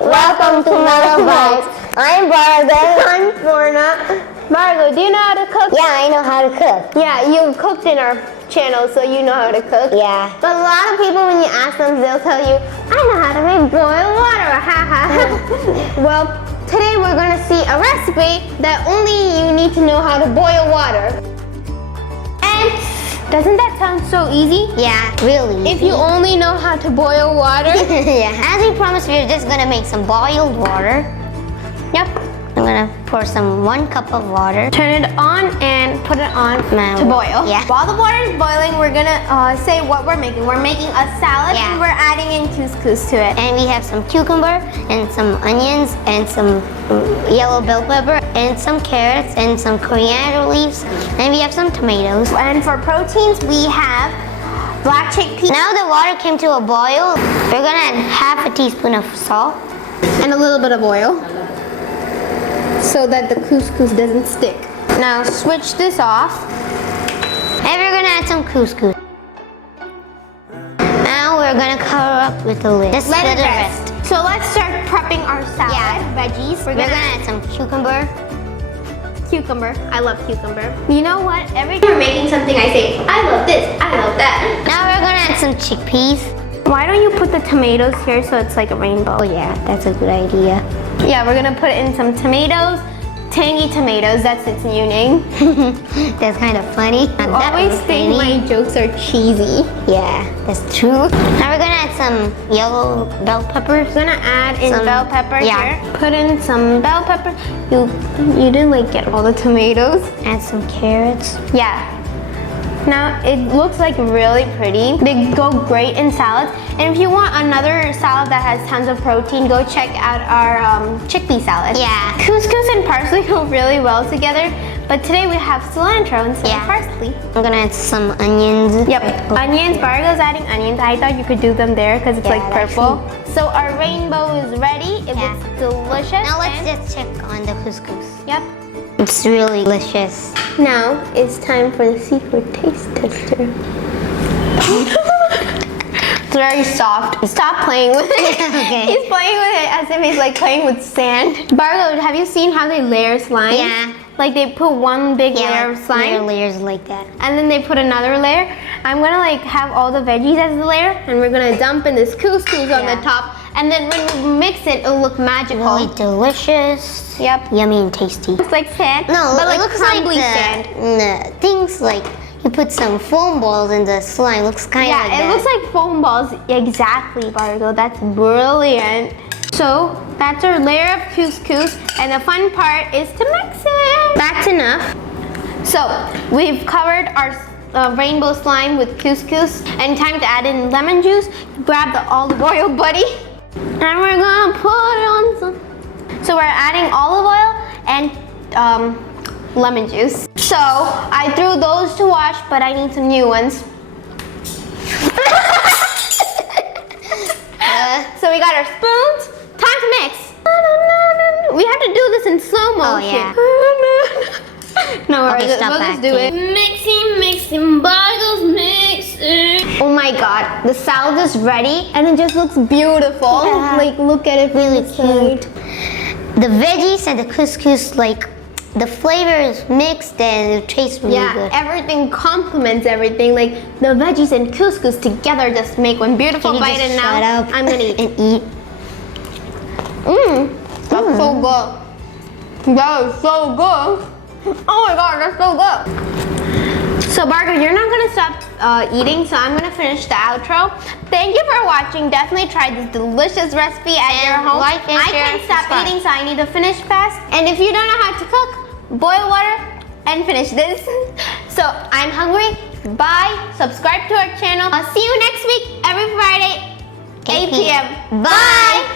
Welcome to MellowBites. I'm Bargo. I'm Forna. Bargo, do you know how to cook? Yeah, I know how to cook. Yeah, you cooked in our channel, so you know how to cook. Yeah. But a lot of people, when you ask them, they'll tell you, I know how to make boiled water. Ha ha. Well, today we're going to see a recipe that only you need to know how to boil water. And doesn't that sound so easy? Yeah, really. If you only know how to boil water. Yeah. As we promised, we're just gonna make some boiled water. Yep. I'm gonna pour 1 cup of water. Turn it on and put it on to boil. Yeah. While the water is boiling, we're gonna say what we're making. We're making a salad and we're adding in couscous to it. And we have some cucumber and some onions and some yellow bell pepper and some carrots and some coriander leaves. And we have some tomatoes. And for proteins, we have black chickpeas. Now the water came to a boil. We're gonna add half a teaspoon of salt. And a little bit of oil, so that the couscous doesn't stick. Now switch this off. And we're gonna add some couscous. Now we're gonna cover up with the lid. Just Let it rest. So let's start prepping our salad. Yeah. Veggies. We're gonna add some cucumber. Cucumber. I love cucumber. You know what? Every time we're making something, I say, I love this, I love that. Now we're gonna add some chickpeas. Why don't you put the tomatoes here so it's like a rainbow? Oh yeah, that's a good idea. Yeah, we're gonna put in some tomatoes. Tangy tomatoes, that's its new name. That's kind of funny. You always think my jokes are cheesy. Yeah, that's true. Now we're gonna add some yellow bell peppers. We're gonna add in bell pepper yeah. here. Put in some bell pepper. You didn't like get all the tomatoes. Add some carrots. Yeah. Now it looks like really pretty. They go great in salads. And if you want another salad that has tons of protein, go check out our chickpea salad. Yeah. Couscous and parsley go really well together. But today we have cilantro instead of parsley. I'm gonna add some onions. Yep. Onions. Bargo's adding onions. I thought you could do them there because it's like purple. So our rainbow is ready. It looks delicious. Now let's just check on the couscous. Yep. It's really delicious. Now it's time for the secret taste tester. It's very soft. Stop playing with it. Okay. He's playing with it as if he's like playing with sand. Bargo, have you seen how they layer slime? Yeah. Like they put one big layer of slime. Layers like that. And then they put another layer. I'm gonna like have all the veggies as the layer, and we're gonna dump in this couscous on the top. And then when we mix it, it'll look magical. Really delicious. Yep. Yummy and tasty. Looks like sand. No, but it like looks crumbly like sand. Things like you put some foam balls in the slime. Looks kind of like it looks like foam balls. Exactly, Bargo. That's brilliant. So that's our layer of couscous, and the fun part is to mix it. That's enough. So we've covered our rainbow slime with couscous, and time to add in lemon juice. Grab the olive oil, buddy, and we're gonna put it on some. So we're adding olive oil and lemon juice. So I threw those to wash, but I need some new ones. So we got our spoons. Time to mix. We have to do this in slow motion. Oh yeah. No worries, Okay, stop we'll just do it. Mixing, Bargo's mixing. Oh my god, the salad is ready and it just looks beautiful. Yeah. Like, look at it. Really cute. The veggies and the couscous, like, the flavor is mixed and it tastes really good. Everything complements everything. Like, the veggies and couscous together just make one beautiful bite. And now I'm gonna eat. And eat. That's so good. That is so good. Oh my god, that's so good. So Bargo, you're not gonna stop eating, so I'm gonna finish the outro. Thank you for watching. Definitely try this delicious recipe at your home. Like and I share can't and stop subscribe. eating, so I need to finish fast. And if you don't know how to cook, boil water and finish this. So I'm hungry. Bye. Subscribe to our channel. I'll see you next week, every Friday, 8 p.m. Bye.